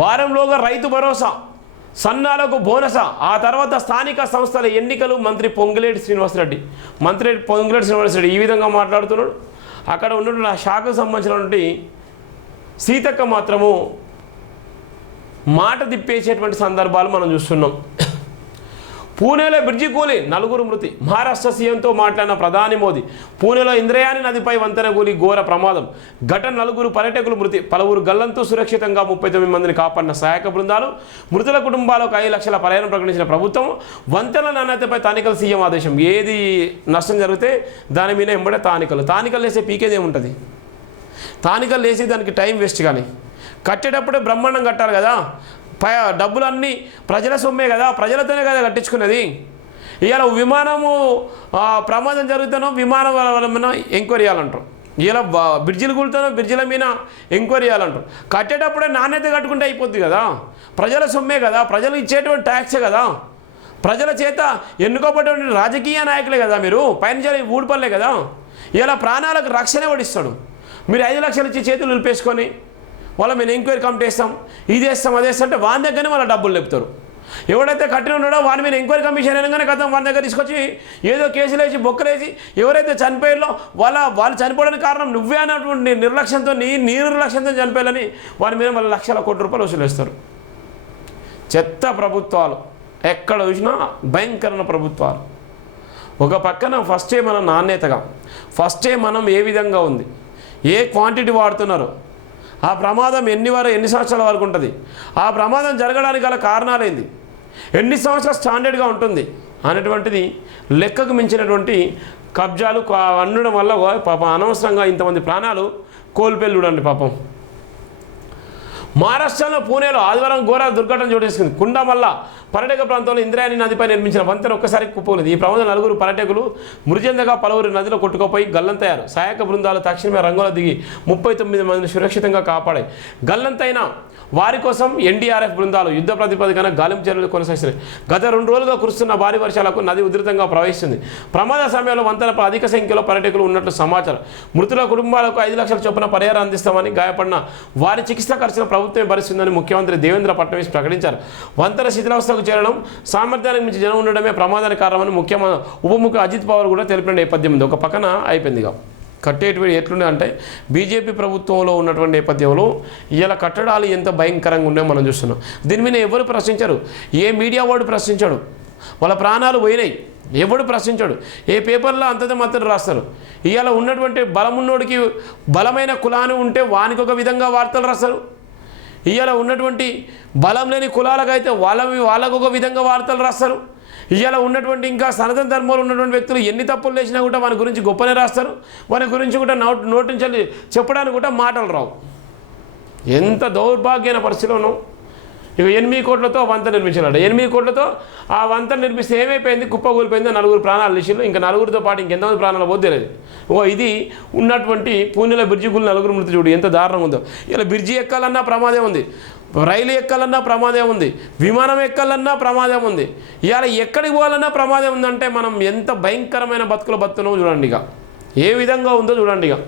వారంలోగా రైతు భరోసా, సన్నాలకు బోనస, ఆ తర్వాత స్థానిక సంస్థల ఎన్నికలు. మంత్రి పొంగులేటి శ్రీనివాసరెడ్డి ఈ విధంగా మాట్లాడుతున్నాడు. అక్కడ ఉన్నటువంటి ఆ శాఖకు సంబంధించినటువంటి సీతక్క మాత్రము మాట తిప్పేసేటువంటి సందర్భాలు మనం చూస్తున్నాం. పూణేలో బ్రిడ్జి కూలి 4 మృతి. మహారాష్ట్ర సీఎంతో మాట్లాడిన ప్రధాని మోదీ. పూణేలో ఇంద్రయాని నదిపై వంతెన కూలి ఘోర ప్రమాదం. ఘటన 4 పర్యాటకులు మృతి. పలువురు గల్లంతో సురక్షితంగా 39 మందిని కాపాడిన సహాయక బృందాలు. మృతుల కుటుంబాలకు 5 లక్షల పరిహారం ప్రకటించిన ప్రభుత్వం. వంతెన నాణ్యతపై తానికలు సీఎం ఆదేశం. ఏది నష్టం జరిగితే దాని మీద ఎంబడే తానికలు వేసే పీకేది ఏముంటుంది? తానికలు వేసి దానికి టైం వేస్ట్. కానీ కట్టేటప్పుడే బ్రహ్మాండం కట్టాలి కదా. డబ్బులన్నీ ప్రజల సొమ్మే కదా, ప్రజలతోనే కదా కట్టించుకున్నది. ఇవాళ విమానము ప్రమాదం జరుగుతానో విమానం వల్ల ఎంక్వైరీ చేయాలంటారు. ఇలా బ్రిడ్జిలు కూలుతానో బ్రిడ్జిల మీద ఎంక్వైరీ చేయాలంటారు. కట్టేటప్పుడే నాణ్యత కట్టుకుంటే అయిపోద్ది కదా. ప్రజల సొమ్మే కదా, ప్రజలు ఇచ్చేటువంటి ట్యాక్సే కదా, ప్రజల చేత ఎన్నుకోబడినటువంటి రాజకీయ నాయకులే కదా. మీరు పైన ఊడిపల్లే కదా. ఇలా ప్రాణాలకు రక్షణ పడిస్తాడు. మీరు 5 లక్షలు ఇచ్చి చేతులు నిలిపేసుకొని వాళ్ళ మేము ఎంక్వైరీ కమిటీ వేస్తాం, ఇది వేస్తాం, అది వేస్తాం అంటే వాని దగ్గరనే వాళ్ళ డబ్బులు లేపుతారు. ఎవడైతే కట్టిన ఉన్నాడో వాని మీద ఎంక్వైరీ కమిషన్ అనగానే కదా వాని దగ్గర తీసుకొచ్చి ఏదో కేసులు వేసి బొక్కలేసి ఎవరైతే చనిపోయారో వాళ్ళు చనిపోవడానికి కారణం నువ్వే అన్నటువంటి నిర్లక్ష్యంతో నీ నిర్లక్ష్యంతో చనిపోయాలని వారి మీద వాళ్ళ లక్షల కోట్ల రూపాయలు వసూలేస్తారు. చెత్త ప్రభుత్వాలు ఎక్కడ చూసినా భయంకరమైన ప్రభుత్వాలు. ఒక పక్కన ఫస్టే మనం నాణ్యతగా, ఫస్టే మనం ఏ విధంగా ఉంది, ఏ క్వాంటిటీ వాడుతున్నారు, ఆ ప్రమాదం ఎన్ని సంవత్సరాల వరకు ఉంటుంది, ఆ ప్రమాదం జరగడానికి గల కారణాలేంది, ఎన్ని సంవత్సరాలు స్టాండర్డ్గా ఉంటుంది అనేటువంటిది లెక్కకు మించినటువంటి కబ్జాలు ఉండడం వల్ల పాపం అనవసరంగా ఇంతమంది ప్రాణాలు కోల్పోయి చూడండి పాపం. మహారాష్ట్రలో పూణేలో ఆదివారం ఘోర దుర్ఘటన చోటు చేసుకుంది. కుండమల్ల పర్యాటక ప్రాంతంలో ఇంద్రాయణి నదిపై నిర్మించిన వంతెన ఒక్కసారి కుప్పలేదు. ఈ ప్రమాదం 4 పర్యాటకులు మృతి చెందగా పలువురు నదిలో కొట్టుకుపోయి గల్లంతయ్యారు. సహాయక బృందాలు తక్షణమే రంగంలో దిగి 39 మందిని సురక్షితంగా కాపాడాయి. గల్లంతైన వారి కోసం ఎన్డీఆర్ఎఫ్ బృందాలు యుద్ధ ప్రాతిపదికన గాలింపు చర్యలు కొనసాగిస్తున్నాయి. గత 2 రోజులుగా కురుస్తున్న భారీ వర్షాలకు నది ఉధృతంగా ప్రవహిస్తుంది. ప్రమాద సమయంలో వంతెనపై అధిక సంఖ్యలో పర్యాటకులు ఉన్నట్లు సమాచారం. మృతుల కుటుంబాలకు 5 లక్షల చొప్పున పరిహారం అందిస్తామని, గాయపడిన వారి చికిత్స ఖర్చును ప్రభుత్వమే భరిస్తుందని ముఖ్యమంత్రి దేవేంద్ర ఫడ్నవీస్ ప్రకటించారు. వంతెన శిథిలావస్థకు చేరడం, సామర్థ్యానికి మించి జనం ఉండడమే ప్రమాదానికి కారణమని ఉప ముఖ్య అజిత్ పవార్ కూడా తెలిపిన నేపథ్యం ఉంది. ఒక పక్కన అయిపోయిందిగా కట్టేటువంటి ఎట్లుండే అంటే బీజేపీ ప్రభుత్వంలో ఉన్నటువంటి నేపథ్యంలో ఇలా కట్టడాలు ఎంత భయంకరంగా ఉన్నాయో మనం చూస్తున్నాం. దీని మీద ఎవరు ప్రశ్నించరు, ఏ మీడియా వాడు ప్రశ్నించాడు, వాళ్ళ ప్రాణాలు పోయినాయి ఎవడు ప్రశ్నించాడు. ఏ పేపర్లో అంతతో రాస్తారు. ఇవాళ ఉన్నటువంటి బలమున్నోడికి బలమైన కులాన్ని ఉంటే వానికి ఒక విధంగా వార్తలు రాస్తారు. ఇవాళ ఉన్నటువంటి బలం లేని కులాలకైతే వాళ్ళకు ఒక విధంగా వార్తలు రాస్తారు. ఇవాళ ఉన్నటువంటి ఇంకా సనాతన ధర్మంలో ఉన్నటువంటి వ్యక్తులు ఎన్ని తప్పులు చేసినా కూడా వాని గురించి గొప్పనే రాస్తారు. వాని గురించి కూడా నోటి నుంచి చెప్పడానికి కూడా మాటలు రావు. ఎంత దౌర్భాగ్యమైన పరిస్థితిలోనూ ఇక 8 కోట్లతో వంతెన నిర్మించాడు. 8 కోట్లతో ఆ వంతెన నిర్మిస్తే ఏమైపోయింది, కుప్పకూలిపోయిందో 4 ప్రాణాలు తీసిండు. ఇంకా 4తో పాటు ఇంకెంతమంది ప్రాణాలు పోతే తెలియదు. ఇది ఉన్నటువంటి పూణేలో బ్రిడ్జి కూలి 4 మృతి చూడు ఎంత దారుణంగా ఉందో. ఇలా బ్రిడ్జి ఎక్కాలన్నా ప్రమాదం ఉంది, రైలు ఎక్కాలన్నా ప్రమాదం ఉంది, విమానం ఎక్కాలన్నా ప్రమాదం ఉంది. ఇవాళ ఎక్కడికి పోవాలన్నా ప్రమాదం ఉందంటే మనం ఎంత భయంకరమైన బతుకులు బతున్నామో చూడండి. ఇక ఏ విధంగా ఉందో చూడండి. ఇక